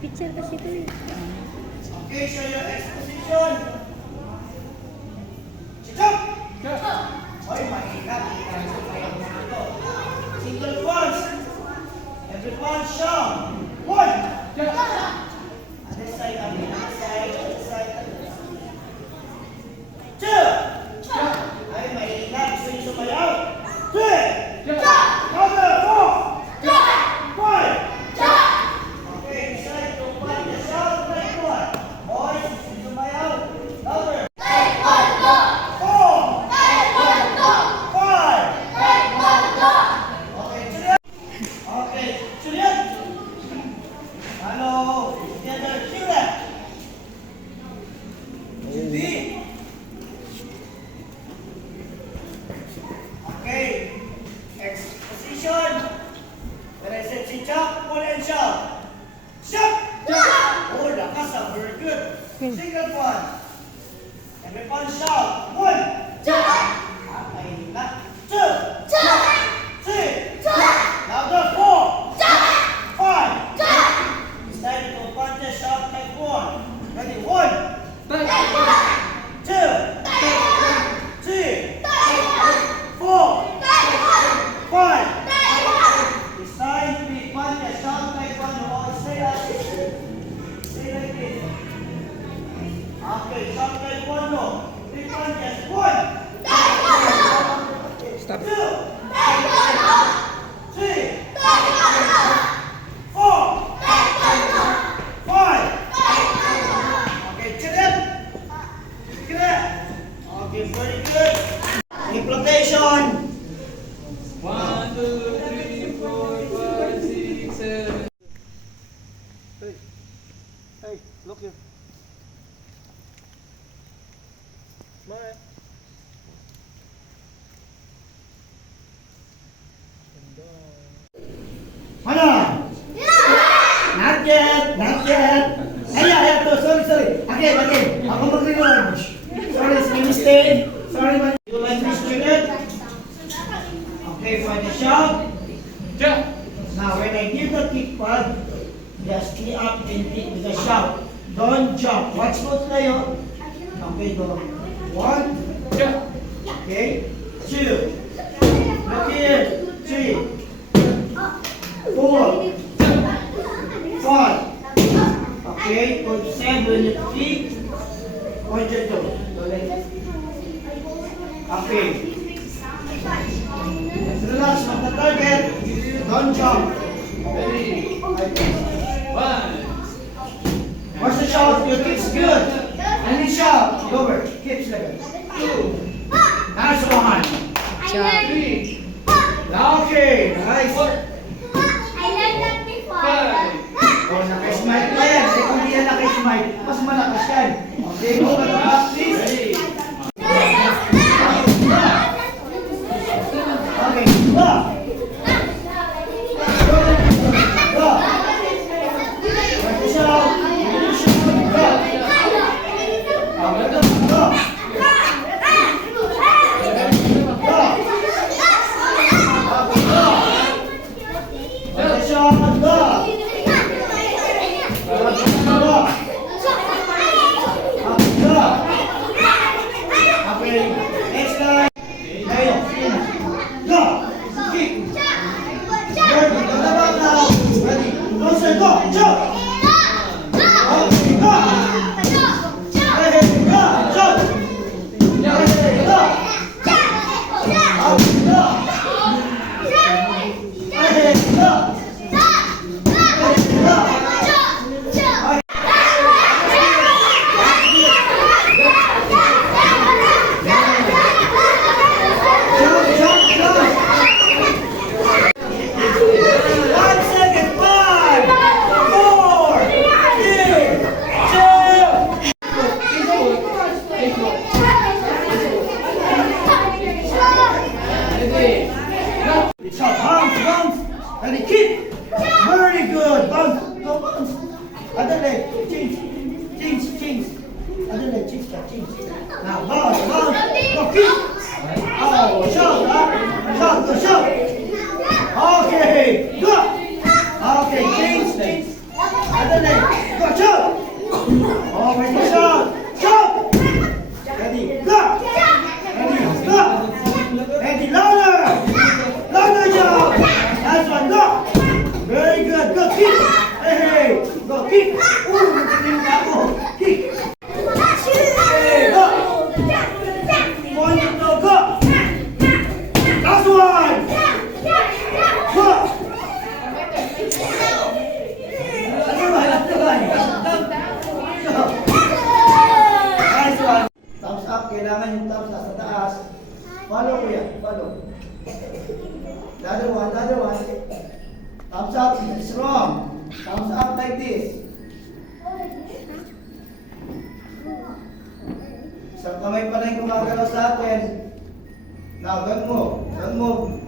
Picture kasi ito eh. Okay, show your exposition. Chikap! Hoy, mahirap. Single punch. Everyone shout. One. Other side, other side, other side. Two. Ay, mahirap. Gusto niyo sumayaw? Three. Another four. Five. Okay, decide to find the shout like one. Boys, gusto niyo sumayaw? Louder. Four. Five. Okay, Julian. Okay, Julian. Hello. Together, Julian. Judy. Okay. Exposition. When I said chichak, pull and shout. Shout! Oh, lakas ah. Very good. Single one. Everyone shout. One. Okay, not two. Three. Louder. Four. Five. It's time to punch the shout like one. Ready? One. Two. Three. Four. Five. It's time to punch the shout like one. You all say that. Say like this. Okay, shout like one. No. Three punches. One. Stop. Two. Three. Four. Five. Okay, chill. Okay, very good. Implantation. 1, 2, 3, 4, 5, 6, 7. Hey, look here. Smile. Mana? Not yet, not yet. Ay, to, sorry. Again. Ako mag-reload. Sorry, it's my mistake. Sorry, man. You like this, student? Okay, find the shout. Now, when I give the kick pad, just clean up and kick with the shout. Don't jump. Watch both tayo. Okay, go. One. Okay. Two. Look here. Three. Four. Five. Okay. Put seven your feet. Point your toe. Okay. Relax. Not the target. Don't jump. Ready? 1. Watch the shout. Your kick's good. And the shout. Lower. Kips level. 2. Nice one. 3. Okay. Nice. 5. Oh, naka-smile pa yan. Kasi kung hindi yan naka-smile, mas malakas yan. Okay, go. Practice. Ready? Okay, go. Go. Watch the shout. You shoot. Go. Go. Go! Kick! Good! Go! jump. Okay, go. Hey, go, jump. Hey, go. Okay, go. Hey, go. Ready, kick. Very good. Bounce. Go bounce. Other leg. Change. Other leg. Change. Now bounce. Go kick. Oh, shot. Go shot. Okay. Go. Okay. Change. Other leg. Go shot. Oh, ready, shot. Ready, go. Ready, louder. Jump. Nice one, go. Very good. Go kick. Hey. Go kick. Kick. Hey, go. One, two, go. Last one. Go. Nice one. Thumbs up. Kailangan yung thumbs nasa taas. Follow ko yan. Follow. The other one. Thumbs up, it's wrong. Thumbs up like this. Isang kamay pa lang yung gumagalaw sa atin. Now, don't move. Don't move.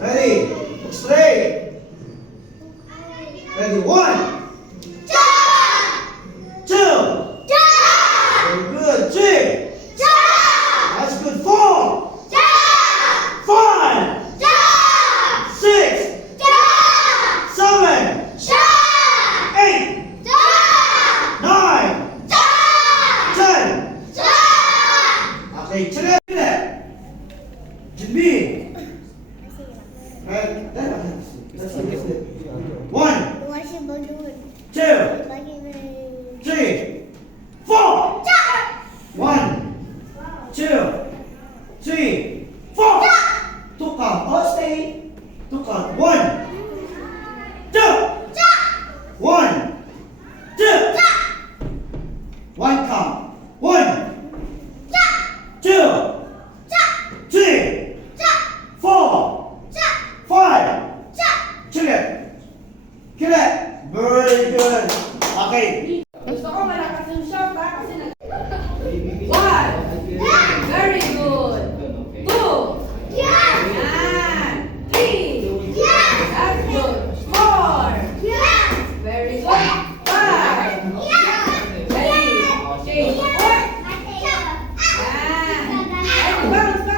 Ready? Straight. Ready? 1, 2. Very good. 3. That's good. 4. 5. 6. 7. 8. 9. 10. Okay, check it. 준비. That's it. 1, 2, 3, 4. 1, 2, 3, 4. Two count. All stay. Two count. 1, 2. 1, 2. 1 count. 1, 2, 3, 4, 5. Kill it. Very good. Okay. Gusto ko malakas yung shot ha, kasi nag... 1. Very good. 2. Yan. 3. That's good. 4. Very good. 5. Ready. Change. 4. Yan. Bounce.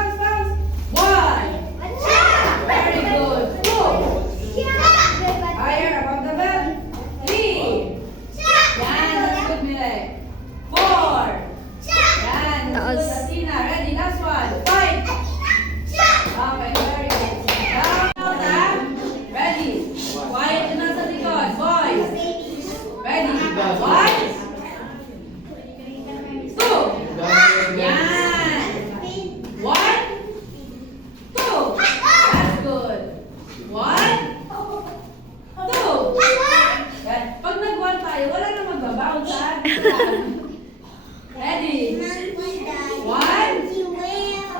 1. Very good. 2. Higher above the bell. 3. Yan, that's good, Mile. 4. Yan, that's good, Athena. Ready, last one. 5. Okay, very good. Down, ha? Ready. Quiet na sa likod. Boys. Ready. 1. 2. Yan. 1. 2. That's good. 1. 2. Yan. Pag nag-1 tayo, wala na magbabounce, ha? Ready? 1.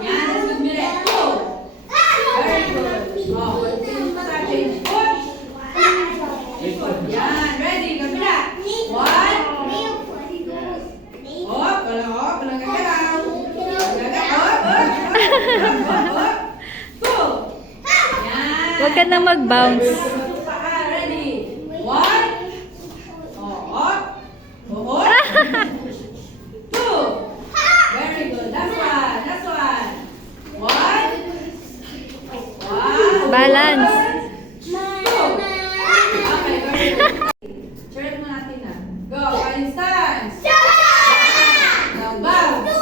Yan, that's good, Mire. 2. Very good. Oh, change foot. Yan, ready, kabila. 1. Walang gagalaw. Up. 2. Yan. Huwag ka na mag-bounce. Paa, ready? 1. Up. 2. Very good. Last one. 1. Balance. 2. Okay, very good. Share mo natin na. Go, find stance. Now bounce.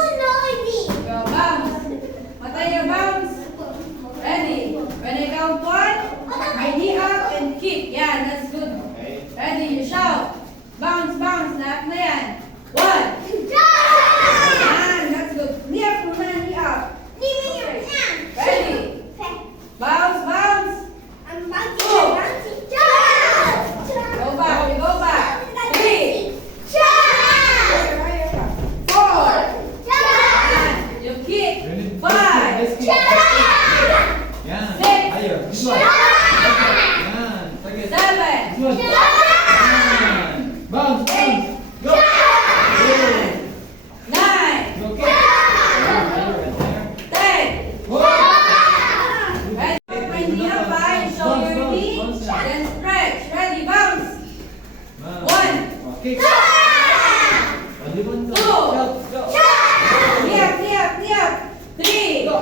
Tiyak. 3. Yan,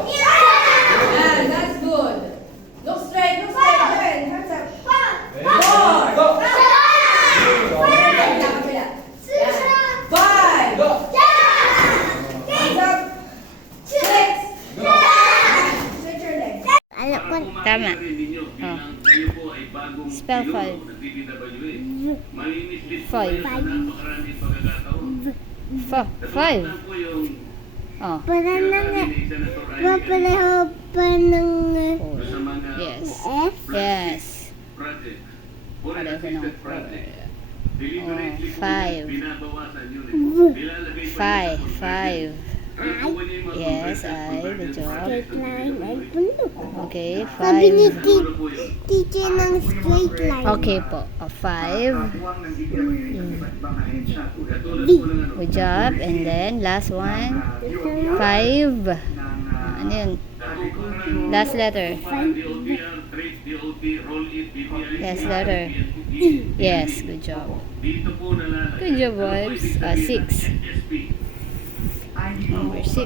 that's good. Look straight. Yan, hands up. 4. Kabila. Yan. 5. Hands up. 6. Stretch your legs. Alam ko. Tama. Oh. Spell 5. 5. 5. Oh. Para lang papareho pa ng Yes. F. Yes. Pareho ng 5. 5. Yes, I. Good job. Straight line ay puno. Okay, Sabi ni 5. teacher ng straight line. Okay po. 5. Good job. And then, last one. 5. Ano yun? Last letter. Last letter. Yes, good job. Good job, boys. 6. Number 6.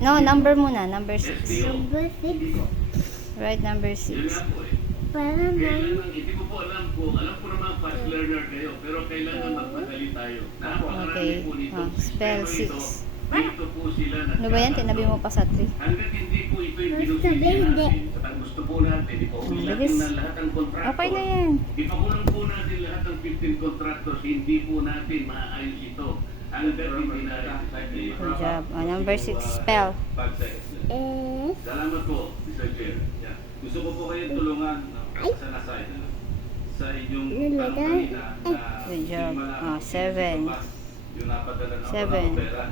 No, number muna. Number 6. Number 6. Right, number 6. Para may Hindi ko po alam kung alam ko naman fast learner kayo, pero kailangan magpadali tayo. Napakarami Okay. po nito. Spell Pero ito, 6. dito po sila Ano ba yan? Tinabi mo pa sa 3. Hanggat hindi po ito yung Basta pinusisi hindi. natin. At ang gusto po natin, ipauli natin Bilis. na lahat ng kontraktor. Okay na yan. Ipakulang po natin lahat ng 15 contractors. Hindi po natin maayos ito. Hanggat hindi na Good job. Number 6. Spell. 5 seconds na. S. Salamat po, Mr. Chair. Yeah. Gusto ko po kayong tulungan sa nasay sa inyong Nilagay. Good job. 7. Yung napadala ng 7. mga pera.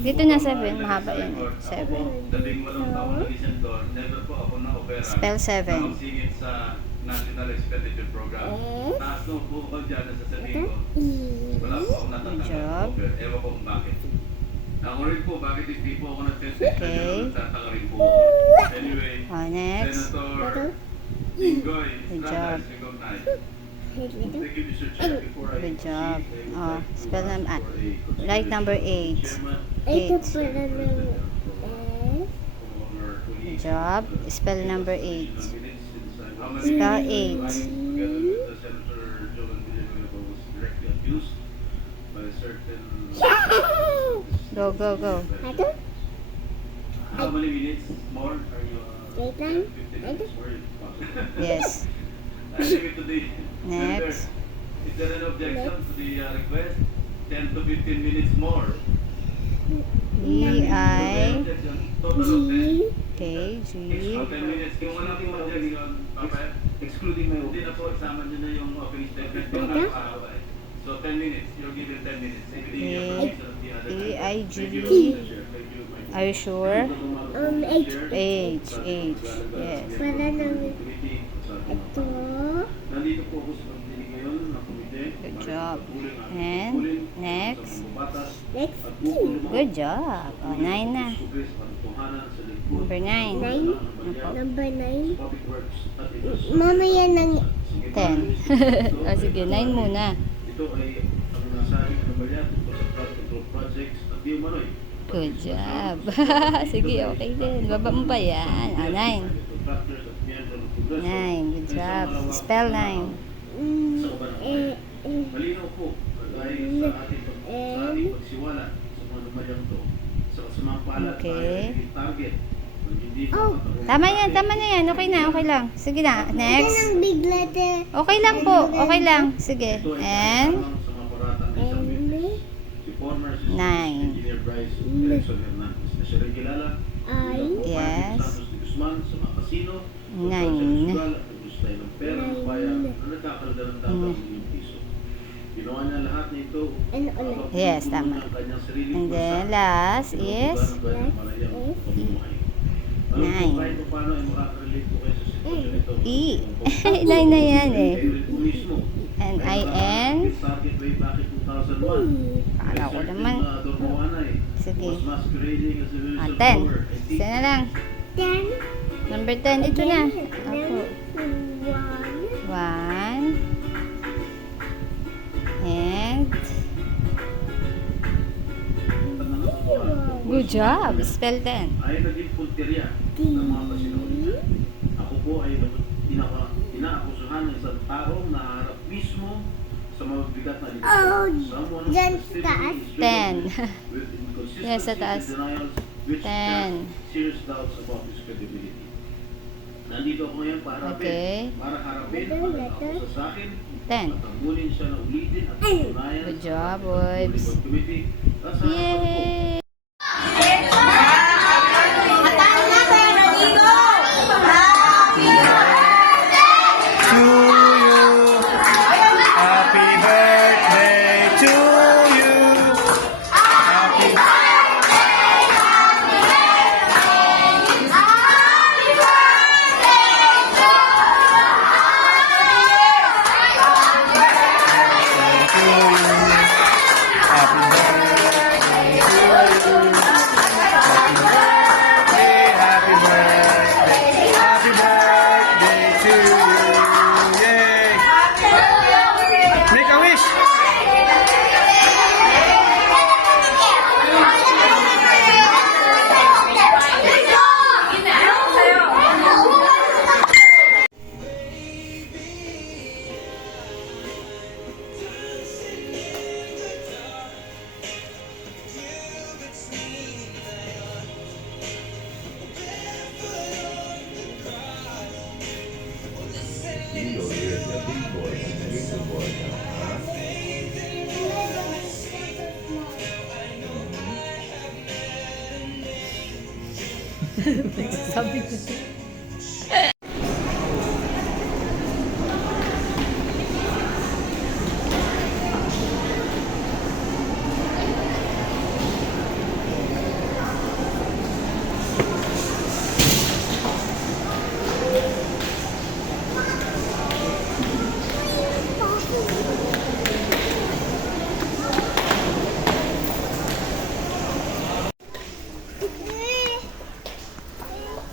Dito na 7. Mahaba yan. 7. Labing walong taon na lisentor, never po ako na opera. Spell 7. Na magsingit sa National Expenditure Program. Taas no po ko dyan na sasabihin ko. Wala po akong Good natatanggap job. ng opera. Ewan ko kung bakit. Ako rin po, bakit hindi po ako nag-test? Okay. Tataka rin po. Anyway, Next. Senator Ingoy, Good Estrada job. is recognized. Thank you, Mr. Chair. Before I Good job. proceed, I would like to Spell ask naman. for a Right, number 8. Chairman, Ito 8. para ng S. for Good job. Spell number 8. How many Spell people 8. together with the Senator Joel Villanueva was directly accused by a certain... Go. Ito? How many minutes more are you? Straight line? 15 minutes more if possible. Yes. I leave it to the Next. members. Is there an objection to the request? 10 to 15 minutes more. E-I. Total of 10. Okay, G. 10 minutes. Kung wala pong objection, Papa, excluding my hindi na po, isama nyo na yung opening statement. So 10 minutes. You're given 10 minutes. Ibigay niyo permission of the other. E-I-G. Thank you, Mr. Chair. Thank you, my Are you sure? 8. H. Yes. Para ng ito. Nandito po ako sa pagdinig ngayon ng komite. Good job. And next. Next. Good job. 9 na. Number 9. 9. Number 9. Mamaya ng 10. Sige, 9 muna. Ito ay ang nasabi ng bayan tungkol sa flood control projects at di umano'y Good job. Sige, okay din. Baba mo pa yan. 9. 9. Good job. Spell 9. Malinaw po dahil sa ating pagsiwala sa mga lumayang to sa mga pala Okay. target hindi Tama na yan. Okay lang. Sige na. Ito Next. ng big letter. Okay lang po. Okay lang. Sige. And sa mga paratan ng isang witness si former 9. Engineer Bryce Erickson Hernandez na siya rin kilala I. Yes. Santos de Guzman sa mga kasino 9. at gustay ng pera ng bayan na nagkakalda ng dapat ng piso. Ginawa niya lahat na ito Ano ulit? Yes, tama. ng kanyang sariling And then bansa. last is Nine. Kahit pa paano ay makakarelate po kayo sa sitwasyon ito. E. 9 na yan eh. Kayo rin po mismo. And I-N. Target way back in 2001. Akala ko naman. Sige. Was masquerading as a Wilson 10. Power. Isa na lang. 10. Number 10. Dito na. Ako. 1. 1. And good job. Spell 10. Ay naging punteriya ng mga kasinungalingan. Ako po ay inaakusahan ng isang taong naharap mismo sa mabibigat na lipunan. Oh, Someone dyan who sa taas. consistently 10. with inconsistencies Yes, sa taas. and denials which 10. cast serious doubts about his credibility. Nandito ako ngayon para Okay. harapin ang nag-akusa sa akin 10. at tanggulin siya na ulitin at patunayan Good job, sa boys. Report Committee at sa harapan ko. Yay! Happy birthday to you. Happy Happy birthday to you. Yay! Make a wish. Sabi ko.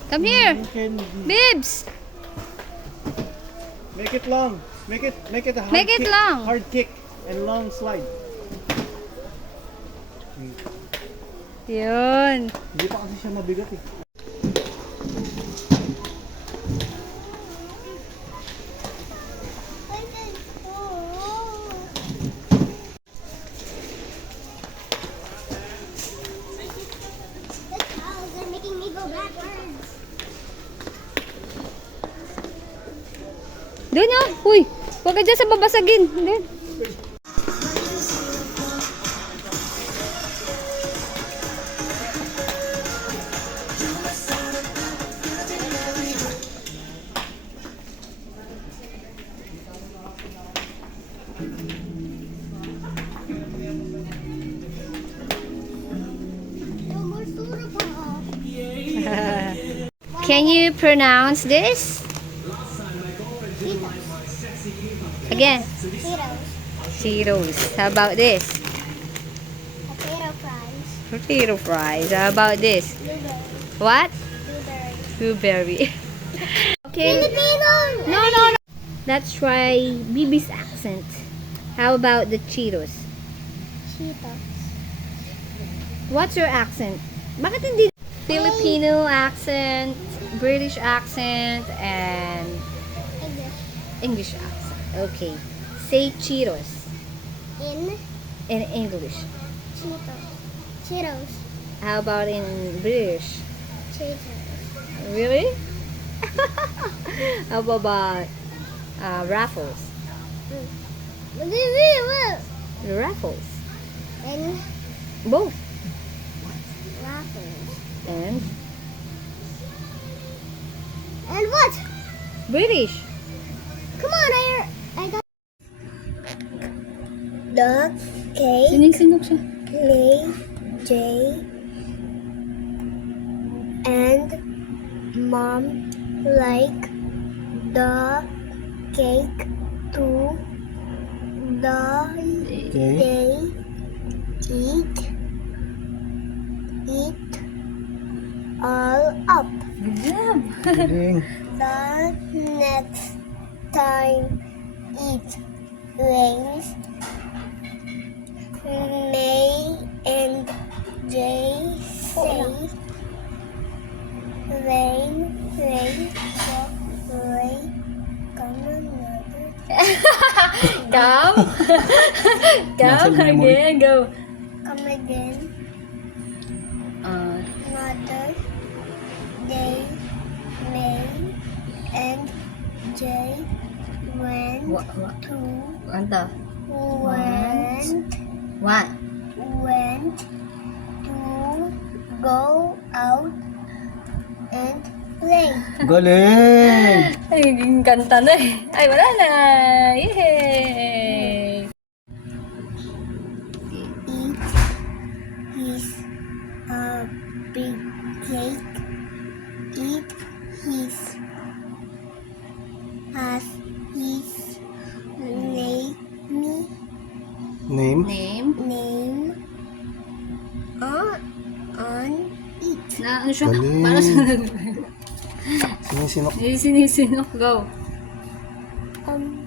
Come here, Bibs. Make it long. Make it a hard Make it kick. long. Hard kick and long slide. Yun. Hindi pa kasi siya mabigat eh. They're making me go backwards. Doon oh. Uy, huwag ka dyan sa babasagin. Doon. No more soda pop. Can you pronounce this? Again. Potatoes. Cheetos. How about this? Potato fries. Potato fries. How about this? Blueberry. What? Blueberry. Blueberry. Okay. Filipino! No, no, no. Let's try Bibi's accent. How about the Cheetos? Cheetos. What's your accent? Bakit hindi Filipino accent, British accent, and English. English accent? Okay. Say Cheetos in English. Cheetos. Cheetos. How about in British? Cheetos. Really? How about Raffles? Raffles. And Both. waffles. And And what? British. Come on, I got the cake. Sinig-sinog siya. Play J and mom like the cake to the they eat all up. Good job. Galing. The next time it rains, Come Muscle memory. again, go. Come again. Uh, Mother, they, may, and J went what? to Ano? went What? to go out and play. Galing! Ay, yung kanta na eh. Ay, wala na. Yay! Eat his big cake. Eat his has his Name? name on it. Na, ano siya? Galing. Para sa Sinisinok. sinisinok. Go. Um